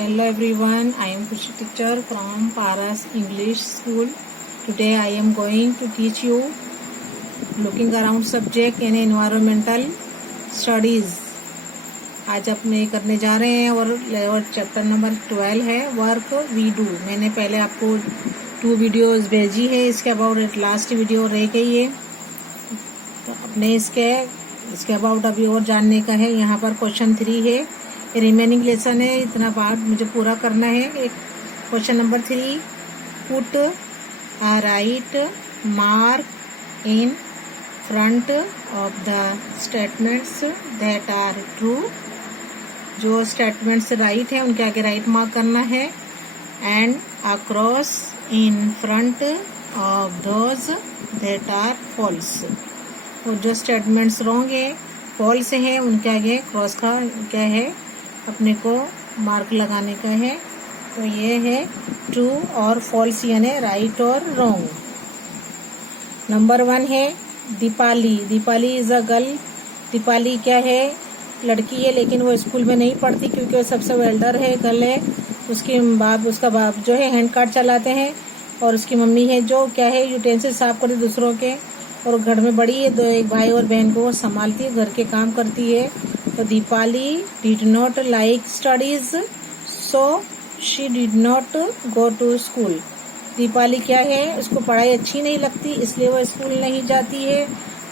Hello everyone, I am Khushi teacher from Paras English School. Today I am going to teach you looking around subject in environmental studies. आज अपने करने जा रहे हैं और chapter number 12 है work we do. मैंने पहले आपको 2 वीडियोस भेजी है. इसके अबाउट लास्ट वीडियो रह गई है, तो अपने इसके अबाउट अभी और जानने का है. यहाँ पर क्वेश्चन 3 है, रिमेनिंग लेसन है, इतना पार्ट मुझे पूरा करना है. एक question number 3, put a right mark in front of the statements that are true. जो स्टेटमेंट्स राइट है उनके आगे राइट मार्क करना है. And a cross in front of those that are false. और जो स्टेटमेंट्स रॉन्ग है, फॉल्स है, उनके आगे क्रॉस का क्या है, अपने को मार्क लगाने का है. तो ये है ट्रू और फॉल्स, यानी राइट और रॉन्ग. नंबर 1 है Deepali. Deepali is a girl. Deepali क्या है, लड़की है, लेकिन वो स्कूल में नहीं पढ़ती क्योंकि वो सबसे एल्डर है, गर्ल है. उसका बाप जो है हैंड कार्ट चलाते हैं, और उसकी मम्मी है जो क्या है यूटेंसिल साफ करती दूसरों के, और घर में बड़ी है, 2 एक भाई और बहन को वो संभालती है, घर के काम करती है. तो Dipali did not like studies, so she did not go to school. Dipali क्या है, उसको पढ़ाई अच्छी नहीं लगती, इसलिए वो स्कूल नहीं जाती है.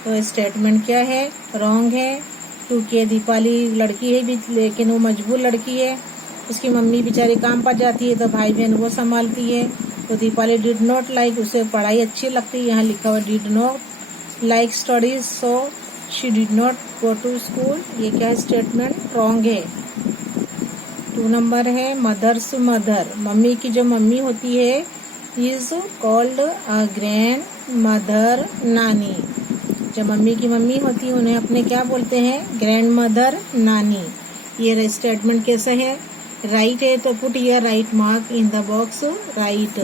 तो स्टेटमेंट क्या है, रॉन्ग है, क्योंकि दीपाली लड़की है भी, लेकिन वो मजबूर लड़की है. उसकी मम्मी बेचारी काम पर जाती है, तो भाई बहन वो संभालती है. तो दीपाली डिड नॉट लाइक, उसे पढ़ाई अच्छी लगती है, यहाँ लिखा हुआ did not like studies, so she did not go to school. ये क्या है, स्टेटमेंट रॉन्ग है. 2 नंबर है मदर्स मदर. मम्मी की जो मम्मी होती है is called a grand mother, नानी. जो मम्मी की मम्मी होती है उन्हें अपने क्या बोलते हैं, ग्रैंड मदर, नानी. ये स्टेटमेंट कैसे है, राइट है, तो put your right mark in the box right.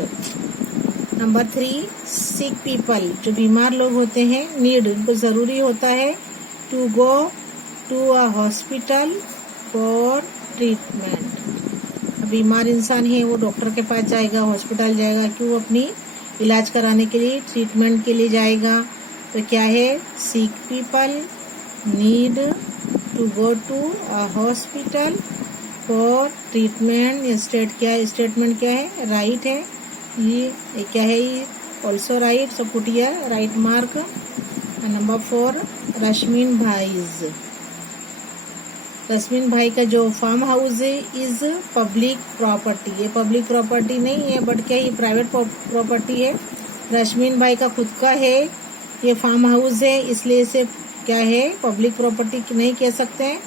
Number 3, sick people. जो बीमार लोग होते हैं, नीड, उनको जरूरी होता है to go to a hospital for treatment. बीमार इंसान है, वो डॉक्टर के पास जाएगा, हॉस्पिटल जाएगा, क्यों, अपनी इलाज कराने के लिए, ट्रीटमेंट के लिए जाएगा. तो क्या है, sick people need to go to a hospital for treatment. Statement क्या है, राइट है. ये क्या है, ये also right, so put here right mark. Number 4, Rashmin भाईज. रश्मिन भाई का जो फार्म हाउस है इज पब्लिक प्रॉपर्टी. ये पब्लिक प्रॉपर्टी नहीं है, बट क्या, ये प्राइवेट प्रॉपर्टी है. रश्मिन भाई का खुद का है ये फार्म हाउस है, इसलिए इसे क्या है, पब्लिक प्रॉपर्टी नहीं कह सकते हैं,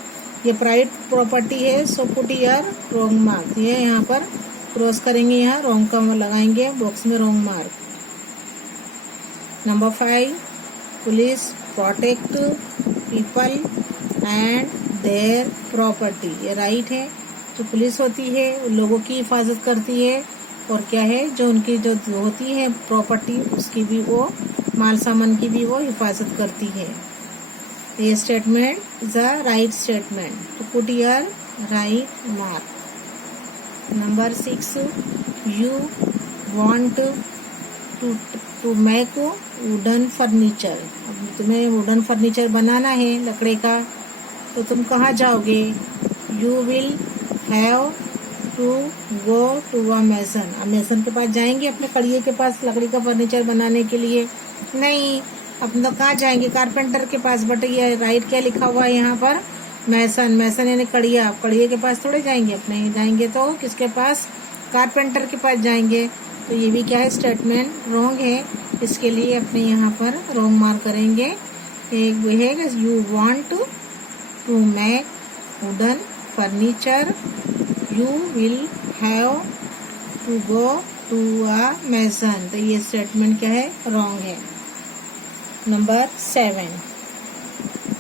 ये प्राइवेट प्रॉपर्टी है. सो पुट हियर रॉन्ग मार्क. ये यहाँ पर क्रॉस करेंगे, यहाँ रॉन्ग का लगाएंगे बॉक्स में wrong mark. Number 5, police protect people and their property. ये राइट है. जो पुलिस होती है वो लोगों की हिफाजत करती है, और क्या है, जो उनकी जो होती है प्रॉपर्टी, उसकी भी वो, माल सामान की भी वो हिफाजत करती है. ये statement is a right statement, तो put here right mark. Number 6, you want to make wooden furniture. अब तुम्हें वुडन फर्नीचर बनाना है लकड़े का, तो तुम कहाँ जाओगे, you will have to go to a mason. अब मेसन के पास जाएंगे, अपने कड़िए के पास, लकड़ी का फर्नीचर बनाने के लिए नहीं, अपन तो कहाँ जाएंगे, कारपेंटर के पास. बट ये राइट क्या लिखा हुआ है यहाँ पर, मेसन. मेसन यानी कड़िया. कड़िए के पास थोड़े जाएंगे, अपने जाएंगे तो किसके पास, कारपेंटर के पास जाएंगे. तो ये भी क्या है, स्टेटमेंट रॉन्ग है, इसके लिए अपने यहाँ पर रॉन्ग मार्क करेंगे. एक है you want to make wooden furniture, you will have to go to a mason. तो ये स्टेटमेंट क्या है, रॉन्ग है. Number 7,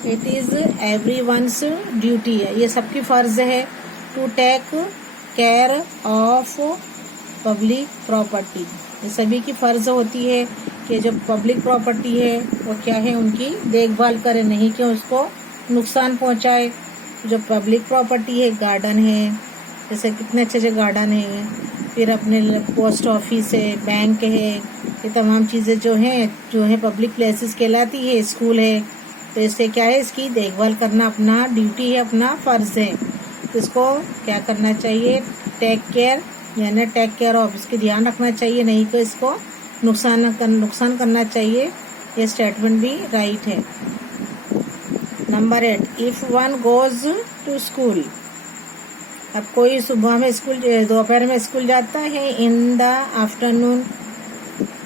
it is everyone's duty. है, ये सबकी फर्ज है to take care of public property. ये सभी की फर्ज होती है कि जो पब्लिक प्रॉपर्टी है वो क्या है, उनकी देखभाल करे, नहीं कि उसको नुकसान पहुंचाए. जो पब्लिक प्रॉपर्टी है, गार्डन है, जैसे कितने अच्छे अच्छे गार्डन है, फिर अपने पोस्ट ऑफिस है, बैंक है, ये तमाम चीज़ें जो है पब्लिक प्लेसेस कहलाती है। स्कूल है, तो इससे क्या है, इसकी देखभाल करना अपना ड्यूटी है, अपना फ़र्ज़ है। तो इसको क्या करना चाहिए, टेक केयर, यानी टेक केयर ऑफ, इसकी ध्यान रखना चाहिए, नहीं तो इसको नुकसान करना चाहिए। ये स्टेटमेंट भी राइट है। Number 8, if one goes to school. अब कोई सुबह में स्कूल, दोपहर में स्कूल जाता है, in the afternoon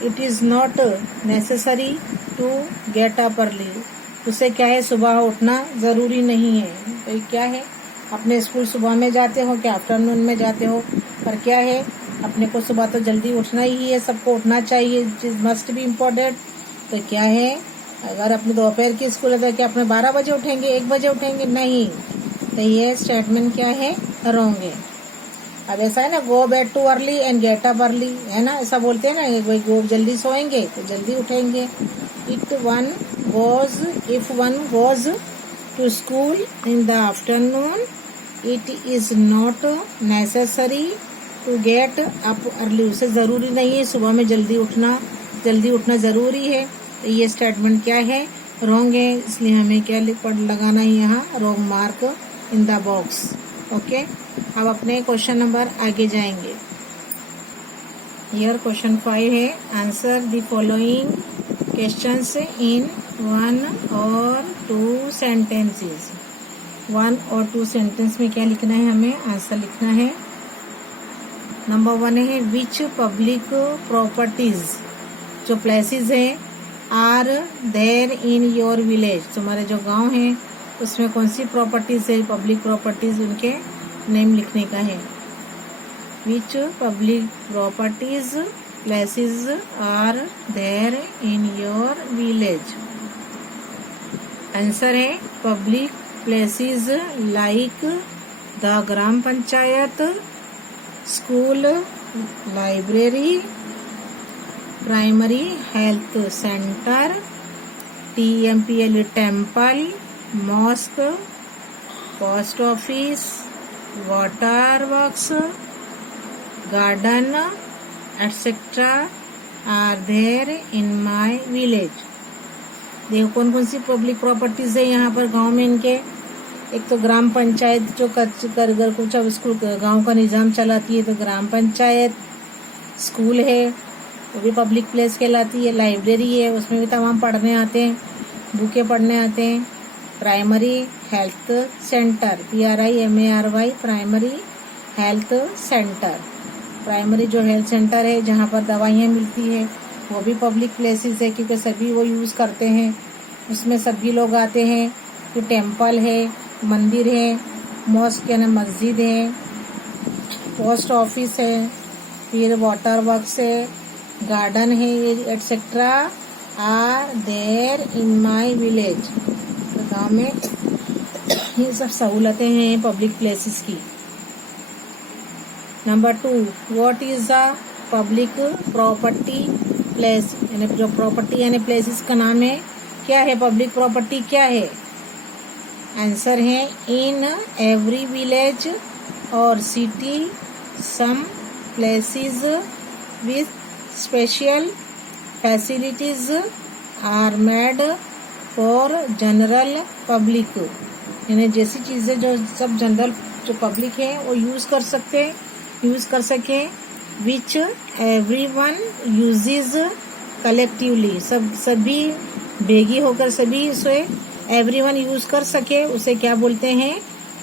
it is not necessary to get up early. उससे क्या है, सुबह उठना ज़रूरी नहीं है। तो क्या है, अपने स्कूल सुबह में जाते हो क्या आफ्टरनून में जाते हो, पर क्या है, अपने को सुबह तो जल्दी उठना ही है, सबको उठना चाहिए, इट मस्ट बी इम्पोर्टेंट। तो क्या है, अगर अपने दोपहर की स्कूल है तो क्या अपने 12 बजे उठेंगे, 1 बजे उठेंगे, नहीं। तो ये स्टेटमेंट क्या है, रॉन्ग है। अब ऐसा है ना, go bed to early and get up early, है ना, ऐसा बोलते हैं ना, भाई गो जल्दी सोएंगे तो जल्दी उठेंगे। If one goes to school in the afternoon it is not necessary to get up early. उसे जरूरी नहीं है सुबह में जल्दी उठना जरूरी है। तो ये स्टेटमेंट क्या है, रॉन्ग है, इसलिए हमें क्या लगाना है यहाँ, wrong mark in the box. Okay, अब अपने क्वेश्चन नंबर आगे जाएंगे। हियर क्वेश्चन 5 है, answer the following questions in 1 और 2 सेंटेंसेस। 1 और 2 सेंटेंस में क्या लिखना है, हमें आंसर लिखना है। नंबर 1 है, विच पब्लिक प्रॉपर्टीज, जो प्लेसेस हैं, are there in your village, तुम्हारे जो गांव है उसमें कौन सी प्रॉपर्टीज है, पब्लिक प्रॉपर्टीज, उनके नेम लिखने का है। Which public properties places are there in your village. Answer है public places like the gram panchayat, school, library, primary health centre, temple, mosque, post office, water works, garden etcetera are there in my village. देखो कौन कौन सी public properties है यहाँ पर गांव में इनके। एक तो ग्राम पंचायत जो कर कुछ अब स्कूल गांव का निज़ाम चलाती है, तो ग्राम पंचायत। स्कूल है, वो भी पब्लिक प्लेस कहलाती है। लाइब्रेरी है, उसमें भी तमाम पढ़ने आते हैं, बुकें पढ़ने आते हैं। Primary health centre, PRIMARY, primary health centre, primary जो हेल्थ सेंटर है जहाँ पर दवाइयाँ मिलती है, वो भी पब्लिक प्लेसेस है, क्योंकि सभी वो यूज़ करते हैं, उसमें सभी लोग आते हैं। फिर टेम्पल है, मंदिर है, मॉस्क यानी मस्जिद है, पोस्ट ऑफिस है, फिर वाटर वर्क्स है, गार्डन है, etcetera are there in my village. तो गाँव में ये सब सहूलतें हैं पब्लिक प्लेसेस की। Number 2, what is a public property place, यानी जो प्रॉपर्टी यानी प्लेसेस का नाम है, क्या है, पब्लिक प्रॉपर्टी क्या है। आंसर है इन एवरी विलेज और city some places with special facilities are made for general public, यानी जैसी चीज़ें जो सब जनरल जो पब्लिक है वो यूज़ कर सके। विच एवरीवन यूजेस कलेक्टिवली, सभी भेगी होकर सभी उसे एवरीवन यूज कर सके, उसे क्या बोलते हैं,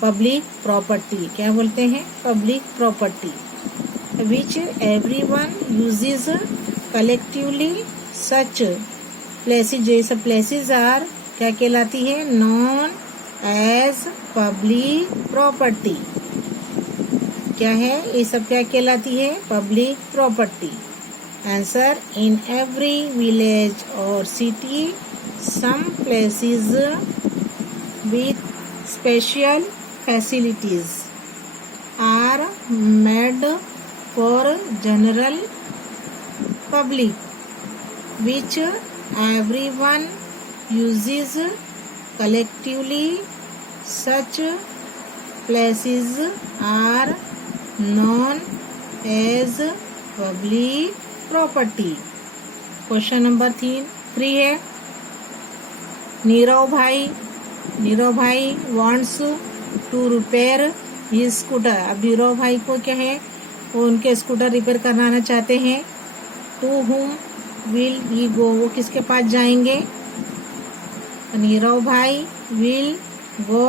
पब्लिक प्रॉपर्टी। क्या बोलते हैं, public property. Which everyone uses collectively such places, जो सब प्लेसेस आर क्या कहलाती है, नॉन एज पब्लिक प्रॉपर्टी। क्या है, ये सब क्या कहलाती है, public property. Answer in every village और city some places with special facilities are made for general public which everyone uses collectively. Such places are known as public property. Question number 3 है, नीरव भाई wants to repair his scooter. अब नीरव भाई को क्या है, वो उनके स्कूटर रिपेयर कराना चाहते हैं. To whom will he go? वो किसके पास जाएंगे? नीरव भाई will go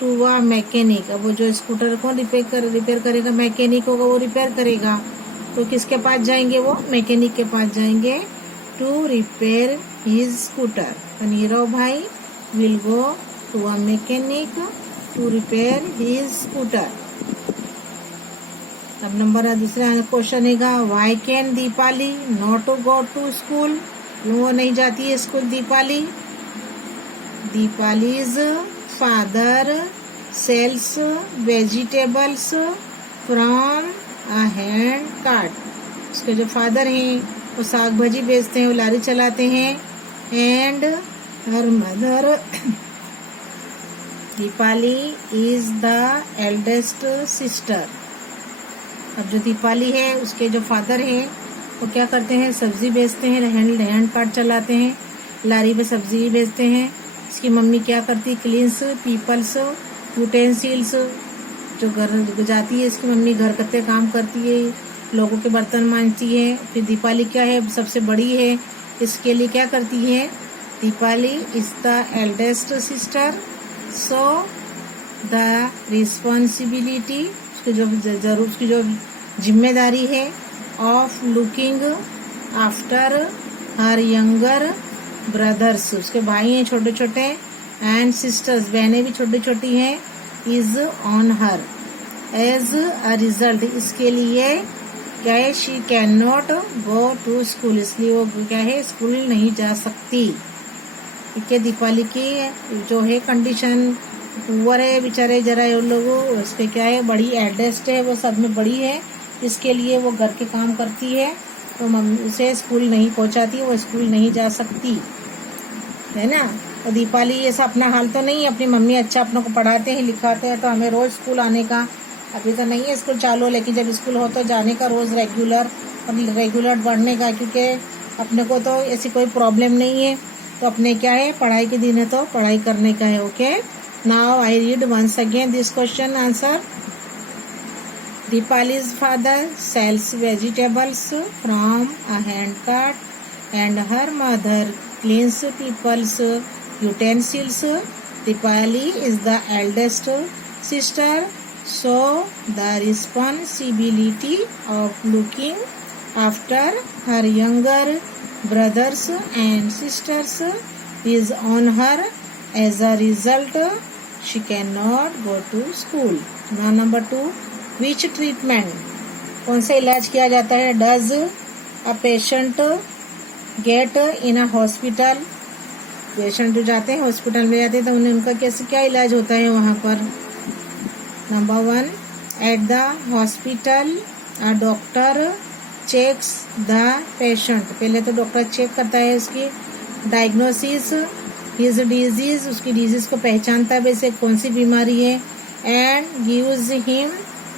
to a mechanic. अब वो जो स्कूटर को रिपेयर करेगा, मैकेनिक होगा, वो रिपेयर करेगा, तो किसके पास जाएंगे? वो मैकेनिक के पास जाएंगे. To repair his scooter. Nirav भाई will go to a mechanic to repair his scooter. अब नंबर दूसरा क्वेश्चन है, why can Deepali not to go to school? क्यों वो नहीं जाती है school Deepali? Deepali's father sells vegetables from a hand cart. उसके जो फादर हैं वो साग भाजी बेचते हैं, वो लारी चलाते हैं. And her mother Deepali is the eldest sister. अब जो दीपाली है उसके जो फादर हैं वो क्या करते हैं? सब्जी बेचते हैं, हैंड कार्ट चलाते हैं, लारी पे सब्जी बेचते हैं. इसकी मम्मी क्या करती? Cleans people's utensils. जो घर जाती है इसकी मम्मी घर करते काम करती है, लोगों के बर्तन मांजती है. फिर दीपाली क्या है? सबसे बड़ी है, इसके लिए क्या करती है? Deepali is the eldest sister, so the responsibility, उसकी जो जिम्मेदारी है, of looking after her younger brothers, उसके भाई हैं छोटे छोटे, एंड सिस्टर्स, बहनें भी छोटी छोटी हैं, is on her. As a result, इसके लिए क्या है? She can not go to school, इसलिए वो क्या है? स्कूल नहीं जा सकती. ठीक है, दीपाली की जो है कंडीशन पुअर है बेचारे, जरा उन लोगों, उसके क्या है? बड़ी एल्डेस्ट है, वो सब में बड़ी है, इसके लिए वो घर के काम करती है, तो मम्मी उसे स्कूल नहीं पहुंचाती, वो स्कूल नहीं जा सकती, है ना. तो दीपाली ये सब अपना हाल तो नहीं, अपनी मम्मी अच्छा अपनों को पढ़ाते हैं लिखाते हैं, तो हमें रोज स्कूल आने का, अभी तो नहीं है स्कूल चालू, लेकिन जब स्कूल हो तो जाने का रोज रेगुलर बढ़ने का, क्योंकि अपने को तो ऐसी कोई प्रॉब्लम नहीं है, तो अपने क्या है? पढ़ाई के दिन है तो पढ़ाई करने का है. Okay, now I read once again this question answer. Dipali's father sells vegetables from a hand cart and her mother cleans people's utensils. Dipali is the eldest sister, so the responsibility of looking after her younger brothers and sisters is on her. As a result, she cannot go to school. Now number 2. Which treatment, कौन सा इलाज किया जाता है? Does a patient get in a hospital? Patient जो जाते हैं hospital में जाते हैं तो उन्हें उनका कैसे क्या इलाज होता है वहां पर? Number 1, at the hospital a doctor checks the patient. पहले तो डॉक्टर चेक करता है उसकी डायग्नोसिस, हिज डिजीज, उसकी डिजीज को पहचानता है वैसे कौन सी बीमारी है, and gives him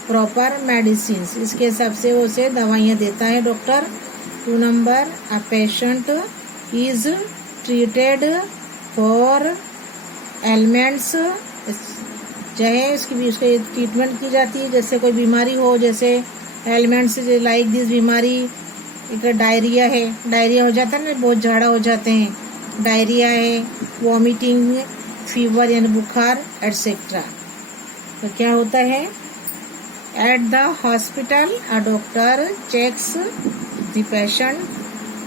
proper medicine, इसके हिसाब से वो उसे दवाइयाँ देता है doctor. 2 number, a patient is treated for elements, चाहे उसकी ट्रीटमेंट की जाती है, जैसे कोई बीमारी हो, जैसे एलिमेंट्स लाइक दिस बीमारी, एक डायरिया है, डायरिया हो जाता है ना, बहुत झाड़ा हो जाते हैं, डायरिया है, वॉमिटिंग, फीवर यानी बुखार एटसेट्रा. तो क्या होता है? At the hospital, a doctor checks the patient,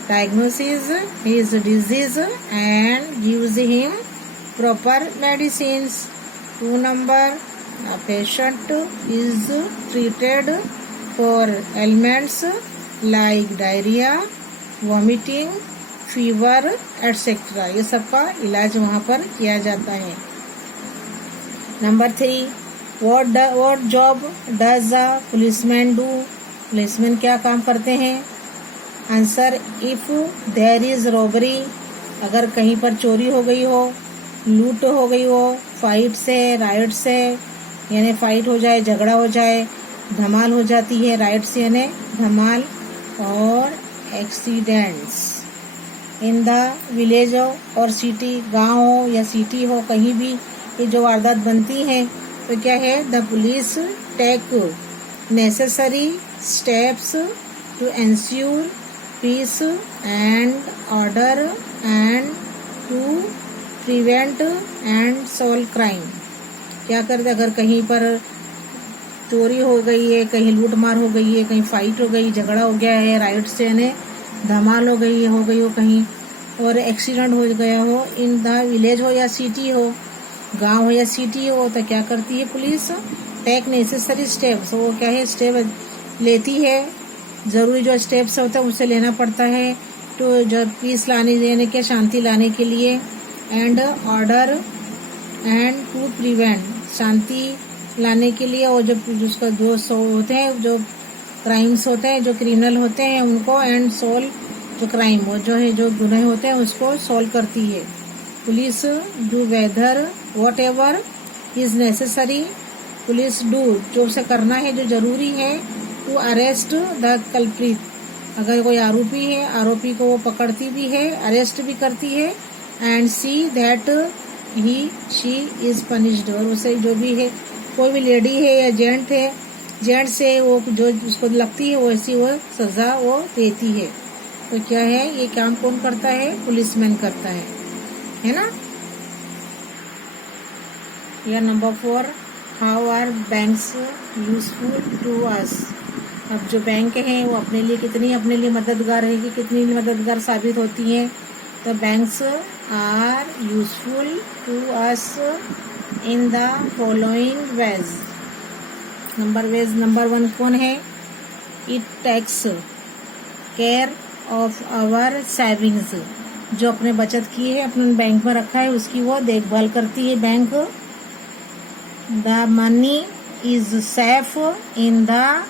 diagnoses his disease and gives him proper medicines. 2 number, a patient is treated for ailments like diarrhea, vomiting, fever, etc. ये सबका इलाज वहाँ पर किया जाता है. Number 3, What job does a policeman do? Policeman क्या काम करते हैं? Answer, if there is robbery, अगर कहीं पर चोरी हो गई हो, लूट हो गई हो, फाइट से, राइट से, यानी फाइट हो जाए, झगड़ा हो जाए, धमाल हो जाती है, राइट्स यानी धमाल, और एक्सीडेंट्स। इन द विलेज और सिटी, गांव हो या सिटी हो, कहीं भी ये जो वारदात बनती है तो क्या है, the police take necessary steps to ensure peace and order and to prevent and solve crime. क्या करते, अगर कहीं पर चोरी हो गई है, कहीं लूट मार हो गई है, कहीं फाइट हो गई, झगड़ा हो गया है, राइट से यानी धमाल हो गई हो कहीं, और एक्सीडेंट हो गया हो, इन द विलेज हो या सिटी हो, गांव हो या सिटी हो, तो क्या करती है पुलिस, टेक नेसेसरी स्टेप्स, वो क्या है स्टेप लेती है, जरूरी जो स्टेप्स होता है उसे लेना पड़ता है, तो जब पीस लाने यानी कि शांति लाने के लिए, and order and to prevent, शांति लाने के लिए, और जिसका जो होते हैं, जो क्राइम्स होते हैं, जो क्रिमिनल होते हैं उनको, एंड सोल्व, जो क्राइम हो जो है, जो गुनाह होते हैं उसको सॉल्व करती है police. Do whether whatever is necessary, police do, जो उसे करना है जो जरूरी है, टू अरेस्ट द कल्प्रिट, अगर कोई आरोपी है, आरोपी को वो पकड़ती भी है, अरेस्ट भी करती है, and see that he she is punished, और उसे जो भी है, कोई भी लेडी है या जेंट है, जेंट से वो जो उसको लगती है वैसी वो सजा वो देती है। तो क्या है, ये काम कौन करता है, पुलिसमैन करता है ना। या number 4, how are banks useful to us. अब जो बैंक हैं वो अपने लिए मददगार है कि कितनी मददगार साबित होती हैं। तो banks are useful to us in the following ways. Number 1 कौन है, it takes care of our savings, जो अपने बचत की है, अपने बैंक में रखा है, उसकी वो देखभाल करती है bank. The money is safe in the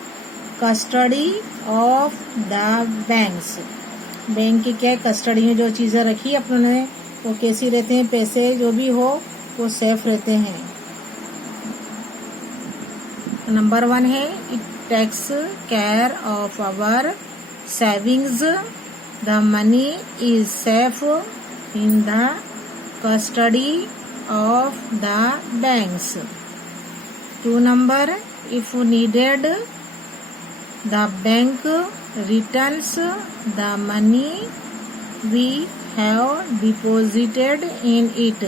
custody of the banks, bank की क्या कस्टडी में जो चीजें रखी अपने वो कैसी रहते हैं, पैसे जो भी हो वो सेफ रहते हैं। नंबर 1 है, it takes care of our savings, the money is safe in the custody of the banks. 2 number, if needed the bank returns the money we have deposited in it,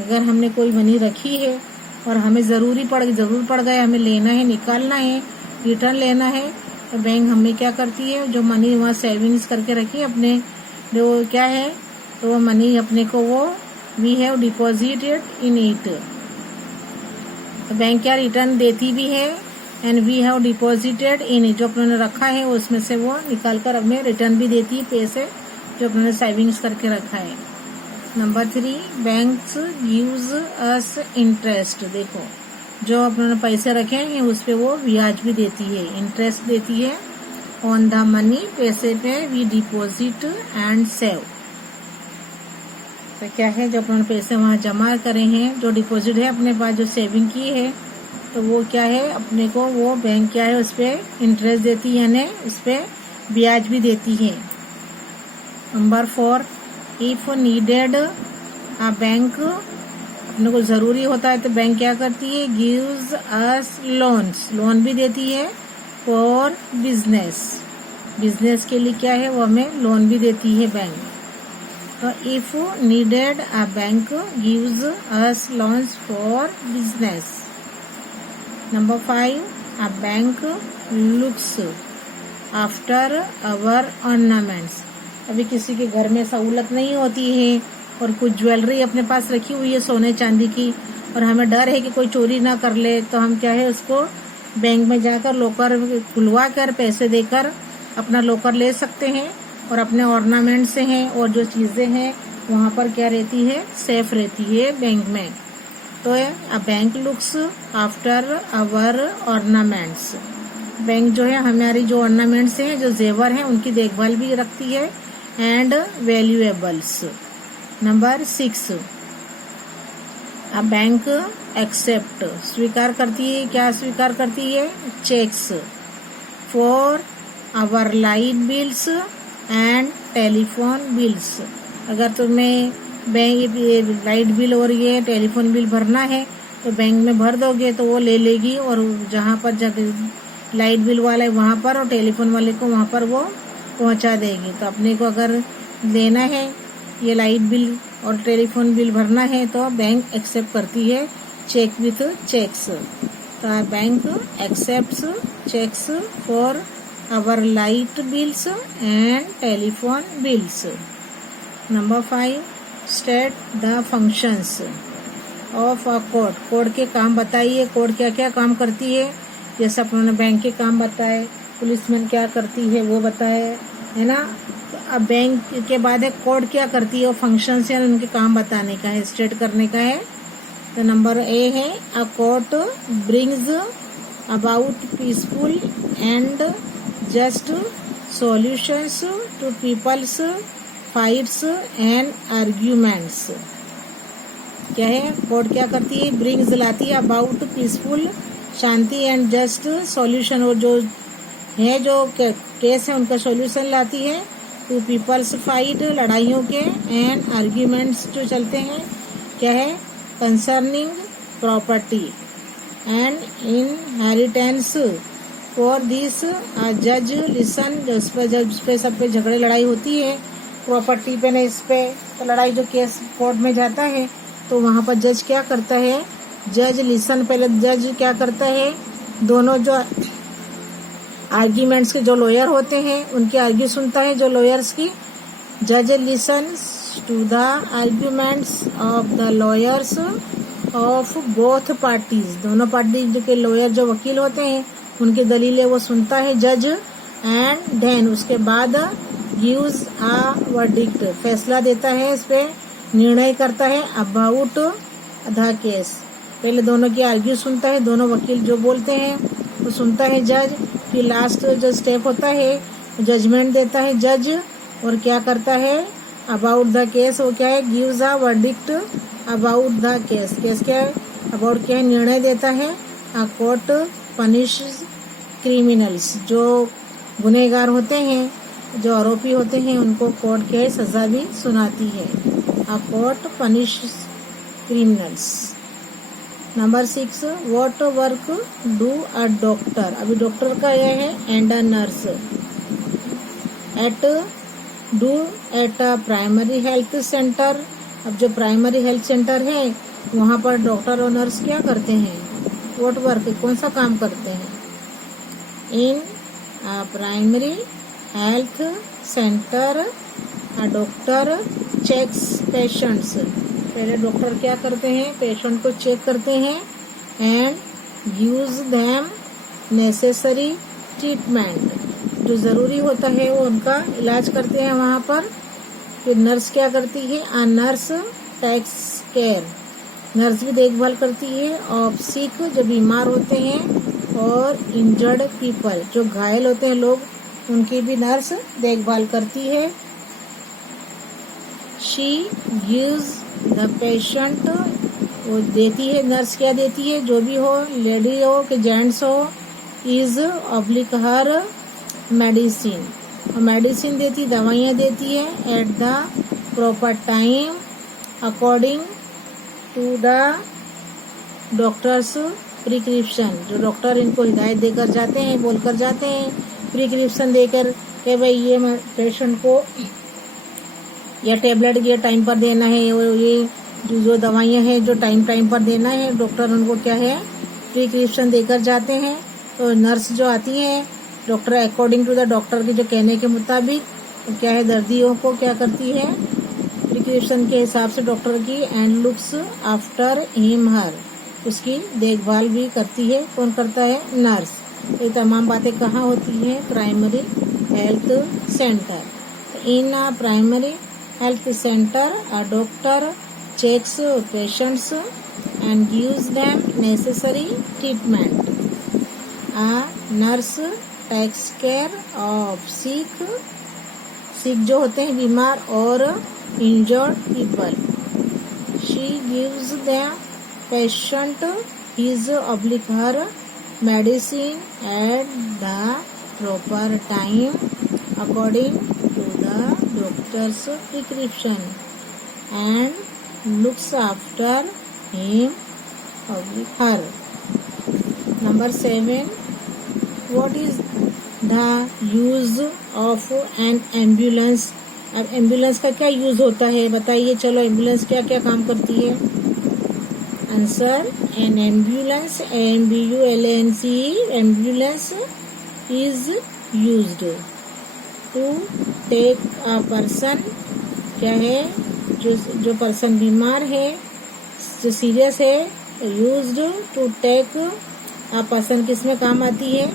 अगर हमने कोई money रखी है और हमें जरूर पड़ गया, हमें लेना है, निकालना है, रिटर्न लेना है, तो बैंक हमें क्या करती है, जो मनी वहाँ सेविंग्स करके रखी है अपने, जो क्या है, तो वो मनी अपने को वो we have deposited in it, तो बैंक क्या रिटर्न देती भी है, and we have deposited in it, जो अपने रखा है उसमें से वो निकाल कर हमें रिटर्न भी देती है, पैसे जो अपने सेविंग्स करके रखा है। Number 3, banks gives us interest, देखो जो अपने पैसे रखे हैं उस पे वो ब्याज भी देती है, इंटरेस्ट देती है, ऑन द मनी, पैसे पे, वी डिपॉजिट एंड सेव, तो क्या है, जो अपने पैसे वहाँ जमा करे हैं, जो डिपॉजिट है अपने पास, जो सेविंग की है, तो वो क्या है, अपने को वो बैंक क्या है उस पे इंटरेस्ट देती है, यानी उस पे ब्याज भी देती है। Number 4, if needed a bank, अपने को जरूरी होता है तो बैंक क्या करती है, गिव्स अस लोन्स, लोन भी देती है, फॉर बिजनेस के लिए क्या है, वो हमें लोन भी देती है बैंक। तो if needed a bank gives us loans for business. Number 5, a bank looks after our ornaments, अभी किसी के घर में सहूलत नहीं होती है और कुछ ज्वेलरी अपने पास रखी हुई है सोने चांदी की, और हमें डर है कि कोई चोरी ना कर ले, तो हम क्या है उसको बैंक में जाकर लॉकर खुलवा कर पैसे देकर अपना लॉकर ले सकते हैं, और अपने ऑर्नामेंट से हैं और जो चीजें हैं वहाँ पर क्या रहती है, सेफ रहती है बैंक में। तो a bank looks after our ornaments, bank जो है हमारी जो ऑर्नामेंट्स हैं, जो जेवर हैं, उनकी देखभाल भी रखती है, and valuables. Number 6, a bank accept स्वीकार करती है, क्या स्वीकार करती है? Cheques for our light bills and telephone bills. अगर तुम्हें बैंक लाइट बिल और ये टेलीफोन बिल भरना है तो बैंक में भर दोगे तो वो ले लेगी, और जहाँ पर जब लाइट बिल वाला है वहाँ पर और टेलीफोन वाले को वहाँ पर वो पहुँचा देगी। तो अपने को अगर लेना है ये लाइट बिल और टेलीफोन बिल भरना है तो बैंक एक्सेप्ट करती है चेक विथ चेक्स। तो bank accepts cheques for our light bills and telephone bills. Number 5, state the functions of a court. Court के काम बताइए, कोर्ट क्या क्या काम करती है। जैसे अपने बैंक के काम बताए, पुलिसमैन क्या करती है वो बताए, है ना। तो अब बैंक के बाद है कोर्ट क्या करती है, और फंक्शंस यानी उनके काम बताने का है, स्टेट करने का है। तो नंबर ए है a court brings about peaceful and just solutions to people's fights and arguments. क्या है, कोर्ट क्या करती है? ब्रिंग्स लाती है अबाउट पीसफुल शांति एंड जस्ट सॉल्यूशन, और जो है जो केस है उनका सॉल्यूशन लाती है। टू पीपल्स फाइट लड़ाइयों के एंड आर्ग्यूमेंट्स जो चलते हैं, क्या है? Concerning property and inheritance. For this जज लिसन, जिस पे सब पे झगड़े लड़ाई होती है प्रॉपर्टी पे, न इस पे, तो लड़ाई जो केस कोर्ट में जाता है तो वहाँ पर जज क्या करता है? जज लिसन, पहले जज क्या करता है? दोनों जो आर्ग्यूमेंट्स के जो लॉयर होते हैं उनकी आर्ग्यू सुनता है, जो लॉयर्स की। जज listens to the arguments of the lawyers of both parties. दोनों पार्टी के लॉयर जो वकील होते हैं उनकी दलीलें वो सुनता है जज। एंड देन उसके बाद गिव्स अ वर्डिक्ट, फैसला देता है, इस पे निर्णय करता है। अबाउट द केस, पहले दोनों की आर्ग्यू सुनता है, दोनों वकील जो बोलते हैं वो सुनता है जज। फिर लास्ट जो स्टेप होता है जजमेंट देता है जज, और क्या करता है? अबाउट द केस, वो क्या है? Gives a verdict about the case. Case क्या है? अबाउट क्या है? निर्णय देता है। अ कोर्ट पनिश क्रिमिनल्स, जो गुनहगार होते हैं, जो आरोपी होते हैं, उनको कोर्ट क्या है? सजा भी सुनाती है। A court punish criminals. Number 6, what work do a doctor. अभी डॉक्टर का यह है and a nurse at a primary health centre. अब जो प्राइमरी हेल्थ सेंटर है वहाँ पर डॉक्टर और नर्स क्या करते हैं? व्हाट वर्क, कौन सा काम करते हैं? In a primary health centre a doctor checks patients. पहले डॉक्टर क्या करते हैं? पेशेंट को चेक करते हैं and use them necessary treatment, जो ज़रूरी होता है वो उनका इलाज करते हैं वहाँ पर। फिर नर्स क्या करती है? A nurse takes care, nurse भी देखभाल करती है ऑफ सिक, जो बीमार होते हैं, और इंजर्ड पीपल, जो घायल होते हैं लोग, उनकी भी नर्स देखभाल करती है। शी गिव्स द पेशेंट, वो देती है, नर्स क्या देती है? जो भी हो, लेडी हो कि जेंट्स हो, is oblique her medicine, medicine देती, दवाइयाँ देती है। At the proper time according to the doctor's prescription, जो डॉक्टर इनको हिदायत देकर जाते हैं, बोलकर जाते हैं, प्रिस्क्रिप्शन देकर कि भाई ये पेशेंट को या टेबलेट ये टाइम पर देना है, ये जो दवाइयाँ हैं जो टाइम पर देना है, डॉक्टर उनको क्या है? प्रिस्क्रिप्शन देकर जाते हैं। तो नर्स जो आती है, doctor according to the doctor के जो कहने के मुताबिक क्या है, दर्दियों को क्या करती है? प्रिस्क्रिप्शन के हिसाब से डॉक्टर की, and looks after him her, उसकी देखभाल भी करती है। कौन करता है? नर्स। ये तमाम बातें कहाँ होती हैं? Primary health centre. In a primary health centre a doctor checks patients and gives them necessary treatment. A nurse takes care of sick जो होते हैं बीमार, और injured people. She gives them patient his oblique her medicine at the proper time according to the doctor's prescription and looks after him oblique her. Number 7. What is the use of an ambulance? अब ambulance का क्या use होता है बताइए. चलो ambulance क्या क्या काम करती है. Answer, an ambulance, AMBULANCE, ambulance is used to take a person. क्या है, जो पर्सन बीमार है, जो सीरियस है, used to take a person किस में काम आती है.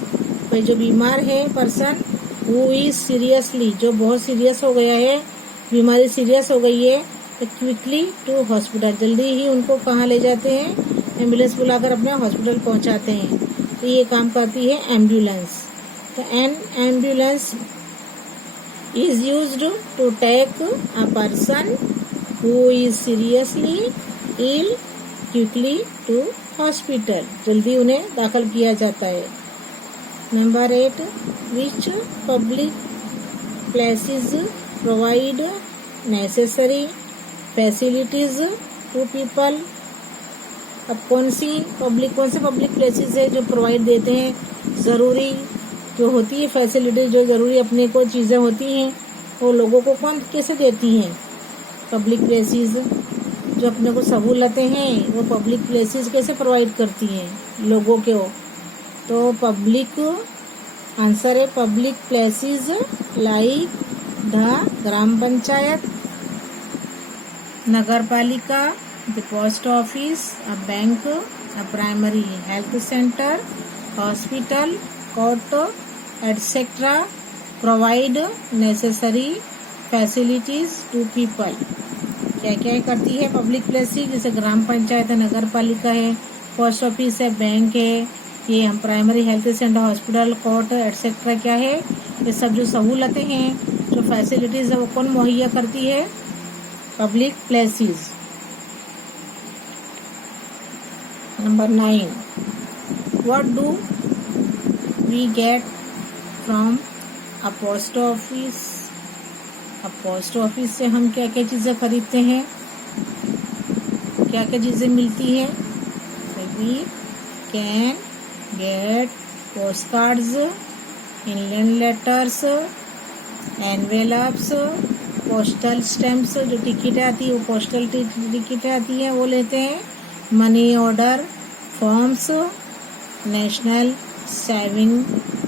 भाई जो बीमार है पर्सन, हु इज सीरियसली, जो बहुत सीरियस हो गया है, बीमारी सीरियस हो गई है, तो क्विकली टू हॉस्पिटल, जल्दी ही उनको कहाँ ले जाते हैं, एम्बुलेंस बुलाकर अपने हॉस्पिटल पहुंचाते हैं. तो ये काम करती है एम्बुलेंस. तो an ambulance is used to take a person who is seriously ill quickly to hospital, जल्दी उन्हें दाखिल किया जाता है. Number 8. Which public places provide necessary facilities to people. अब कौन से पब्लिक प्लेसेस है जो प्रोवाइड देते हैं जरूरी जो होती है फैसिलिटी, जो जरूरी अपने को चीजें होती हैं, वो लोगों को कौन कैसे देती हैं. पब्लिक प्लेसेस जो अपने को सहूलतें हैं, वो पब्लिक प्लेसेस कैसे प्रोवाइड करती हैं लोगों के. तो पब्लिक, आंसर है public places like the gram panchayat, nagar palika, the post office, a bank, a primary health centre, hospital, court etcetera provide necessary facilities to people. क्या क्या करती है पब्लिक प्लेसेस, जैसे ग्राम पंचायत है, नगर पालिका है, पोस्ट ऑफिस है, बैंक है, ये हम primary health centre, hospital, court etcetera क्या है, ये सब जो सहूलतें हैं, जो फैसिलिटीज है, वो कौन मुहैया करती है, public places. Number 9. What do we get from a post office. अब पोस्ट ऑफिस से हम क्या क्या चीजें खरीदते हैं, क्या क्या चीजें मिलती है. We can get post cards, inland letters, envelopes, postal stamps, जो टिकट आती है वो पोस्टल टिकट आती है वो लेते हैं. Money order forms, national saving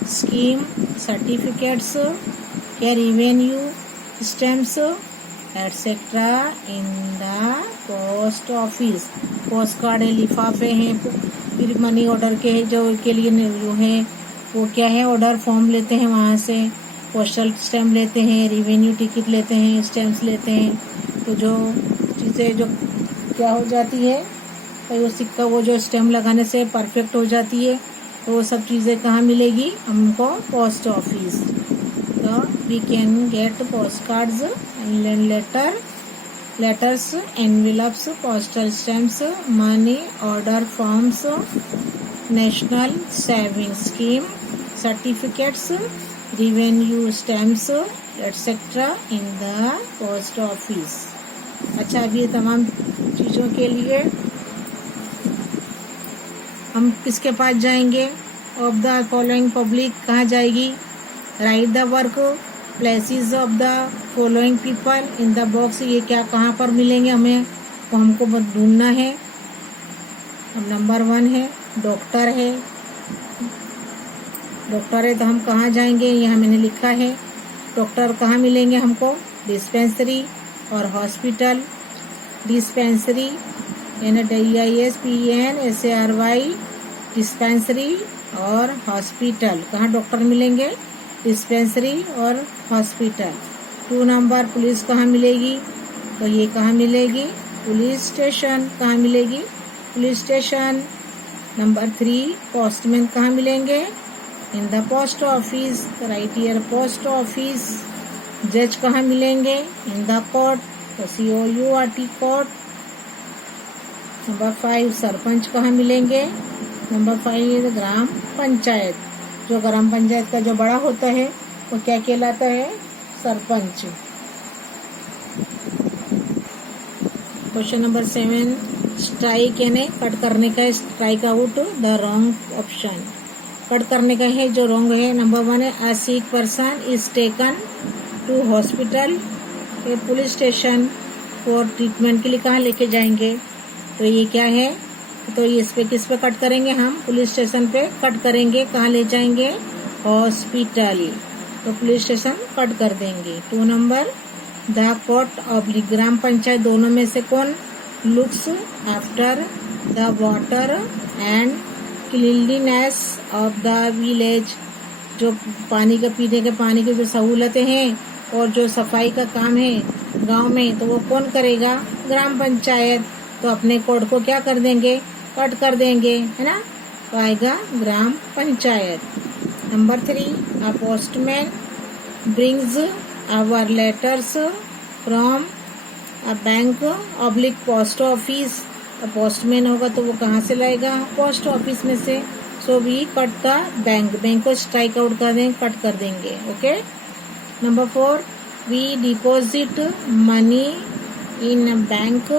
scheme certificates, क्या revenue stamps etcetera in the post office. Post card है, लिफाफे हैं, फिर मनी ऑर्डर के जो के लिए जो है वो क्या है, ऑर्डर फॉर्म लेते हैं वहाँ से, पोस्टल स्टैम्प लेते हैं, रिवेन्यू टिकट लेते हैं, स्टैम्प्स लेते हैं. तो जो चीज़ें जो क्या हो जाती है, वो सिक्का वो जो स्टैम्प लगाने से परफेक्ट हो जाती है, तो वो सब चीज़ें कहाँ मिलेगी हमको, पोस्ट ऑफिस. तो we can get post cards, inland letters, envelopes, postal stamps, money order forms, national saving scheme certificates, revenue stamps etcetera in the post office. अच्छा, अब ये तमाम चीज़ों के लिए हम किसके पास जाएंगे. ऑफ द फॉलोइंग पब्लिक कहाँ जाएगी. Right the work places of the following people in the box. ये क्या कहाँ पर मिलेंगे हमें, तो हमको ढूंढना है. अब नंबर 1 है डॉक्टर है. डॉक्टर है तो हम कहाँ जाएंगे, यहाँ मैंने लिखा है. डॉक्टर कहाँ मिलेंगे हमको, डिस्पेंसरी और हॉस्पिटल. डिस्पेंसरी DISPENSARY डिस्पेंसरी और हॉस्पिटल. कहाँ डॉक्टर मिलेंगे, डिस्पेंसरी और हॉस्पिटल. 2 नंबर पुलिस कहाँ मिलेगी, तो ये कहाँ मिलेगी, पुलिस स्टेशन. कहाँ मिलेगी, पुलिस स्टेशन. नंबर 3 पोस्टमैन कहाँ मिलेंगे, इन the post office. Right here post office. जज कहाँ मिलेंगे, इन द कोर्ट. तो COURT कोर्ट. नंबर 5 सरपंच कहाँ मिलेंगे? नंबर 5 ग्राम पंचायत। जो ग्राम पंचायत का जो बड़ा होता है वो क्या कहलाता है? सरपंच। क्वेश्चन नंबर 7 स्ट्राइक यानी कट करने का, strike out the wrong option. Cut करने का है जो रॉन्ग है। नंबर 1 है a sick person is taken to hospital, police station for treatment के लिए कहाँ लेके जाएंगे? तो ये क्या है? तो इस पे किस पे कट करेंगे हम? पुलिस स्टेशन पे कट करेंगे। कहाँ ले जाएंगे? हॉस्पिटल। तो पुलिस स्टेशन कट कर देंगे। 2 number the court of gram panchayat दोनों में से कौन looks after the water and cleanliness of the village. जो पानी का, पीने के पानी की जो सहूलतें हैं और जो सफाई का काम है गांव में, तो वो कौन करेगा? ग्राम पंचायत। तो अपने कोड को क्या कर देंगे? कट कर देंगे, है ना? तो आएगा gram panchayat. Number 3 a postman brings our letters from a bank oblique post office. Postman होगा तो वो कहाँ से लाएगा? पोस्ट ऑफिस में से। So we cut the bank. Bank को स्ट्राइक आउट कर देंगे, कट कर देंगे। Okay. Number 4 we deposit money in bank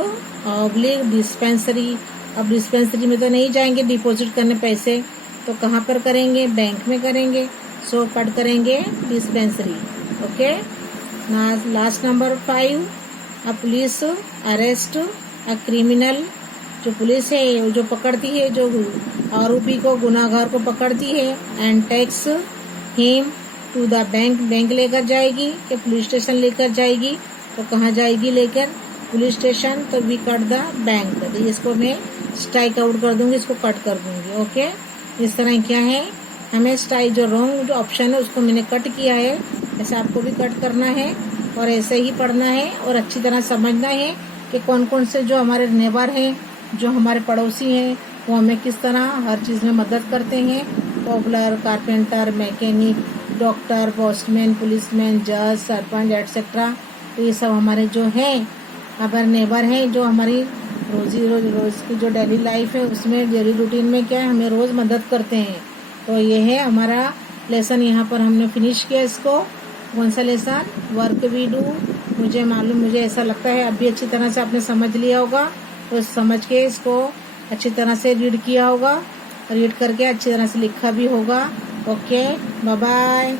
oblique dispensary. अब डिस्पेंसरी में तो नहीं जाएंगे डिपॉजिट करने पैसे, तो कहाँ पर करेंगे? बैंक में करेंगे। सो कट करेंगे dispensary. Okay. Last number 5 a police arrest a criminal. जो पुलिस है जो पकड़ती है, जो आरोपी को, गुनाहगार को पकड़ती है, and takes him to the bank. Bank लेकर जाएगी कि पुलिस स्टेशन लेकर जाएगी? तो कहाँ जाएगी लेकर? Police station. तो वी कट द बैंक। तो इसको मैं स्ट्राइक आउट कर दूंगी, इसको कट कर दूंगी। ओके। इस तरह क्या है, हमें स्ट्राइक जो रॉन्ग जो ऑप्शन है उसको मैंने कट किया है। ऐसे आपको भी कट करना है और ऐसे ही पढ़ना है और अच्छी तरह समझना है कि कौन कौन से जो हमारे नेबर हैं, जो हमारे पड़ोसी हैं, वो हमें किस तरह हर चीज़ में मदद करते हैं। Popular, carpenter, mechanic, doctor, postman, policeman, जज, सरपंच एटसेट्रा। तो ये सब हमारे जो हैं हमारे नेबर हैं, जो हमारी रोज़ की जो डेली लाइफ है उसमें, डेली रूटीन में क्या है, हमें रोज़ मदद करते हैं। तो ये है हमारा लेसन। यहाँ पर हमने फिनिश किया इसको। कौन सा लेसन? Work we do. मुझे ऐसा लगता है अभी अच्छी तरह से आपने समझ लिया होगा। तो समझ के इसको अच्छी तरह से रीड किया होगा, रीड करके अच्छी तरह से लिखा भी होगा। Okay, bye bye.